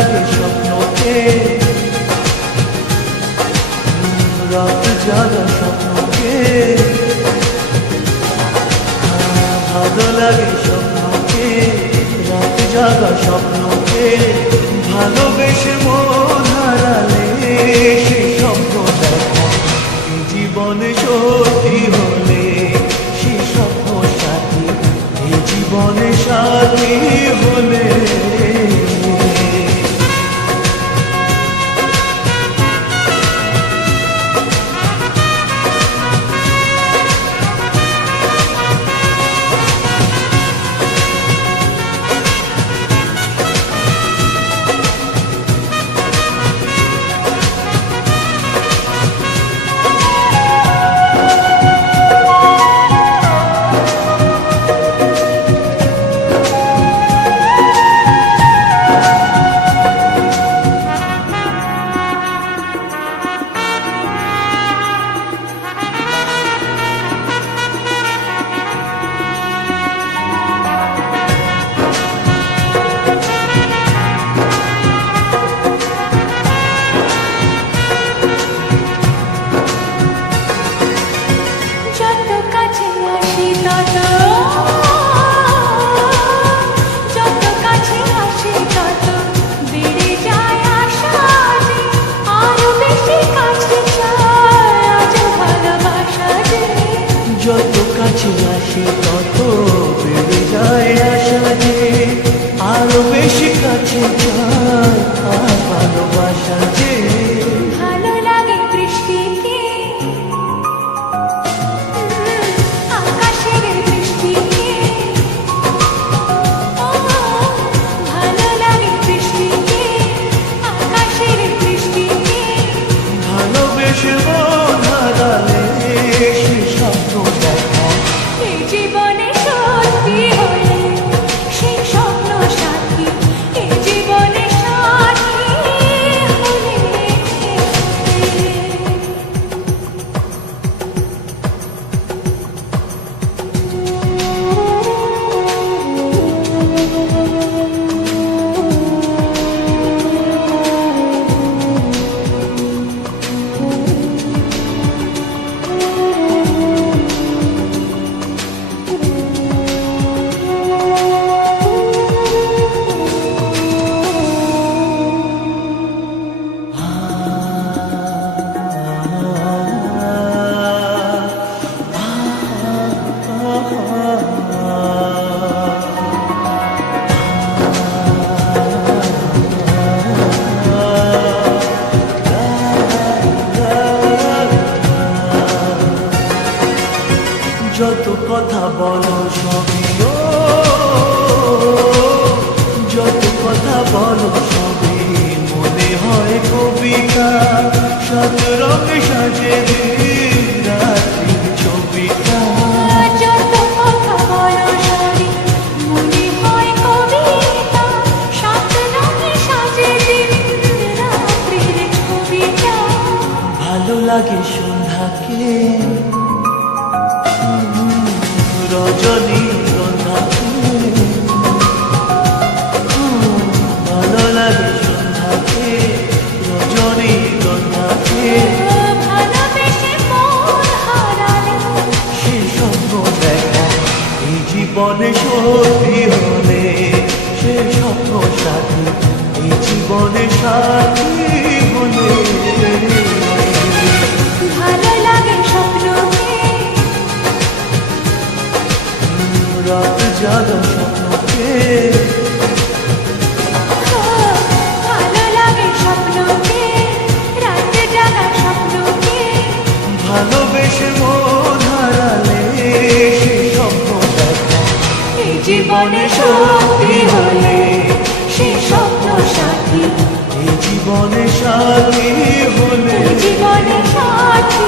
লাগে স্বপ্নকে, রাত জাগা স্বপ্নকে, ভালো লাগে স্বপ্নকে, রাত জাগা স্বপ্নকে, ভালোবেসে মন হারালে সে স্বপ্ন দেখা এই জীবনে সত্যি হলে সে স্বপ্ন সাথী এই জীবনে সাথী হলে। যত কাছে আসি তত বেড়ে যায় আশা যে আরো বেশি কাছে যায় আর ভালোবাসা যে। ভালো লাগে বৃষ্টিকে, আকাশের বৃষ্টিকে, ভালো লাগে বৃষ্টিকে, আকাশের বৃষ্টিকে, ভালোবেসে মন হারালে সে স্বপ্ন দেখা এই জীবনে সত্যি হলে সেই স্বপ্ন সাথী এই জীবনে সাথী হলে। যত কথা বলো সবই যত কথা বলো সবই মনে হয় কবিতা, সাত রঙে সাজে দিন রাত্রির ছবিটা। যত কথা বলো সবই মনে হয় কবিতা, সাত রঙে সাজে দিন রাত্রির ছবিটা। ভালো লাগে সন্ধ্যাকে, রজনী গন্ধাকে, ভালো লাগে সন্ধ্যাকে, রজনী গন্ধাকে, ভালোবেসে মন হারালে সে স্বপ্ন দেখা এই জীবনে সত্যি হলে সে স্বপ্ন সাথী এই জীবনে সাথী হলে। ভালো লাগে স্বপ্নকে, রাত জাগা স্বপ্নকে, ভালো লাগে স্বপ্নকে, রাত জাগা স্বপ্নকে, ভালোবেসে মন হারালে সে স্বপ্ন দেখা এই জীবনে সত্যি হলে সেই স্বপ্ন সাথী এই জীবনে সাথী হলে। জীবনে সাথী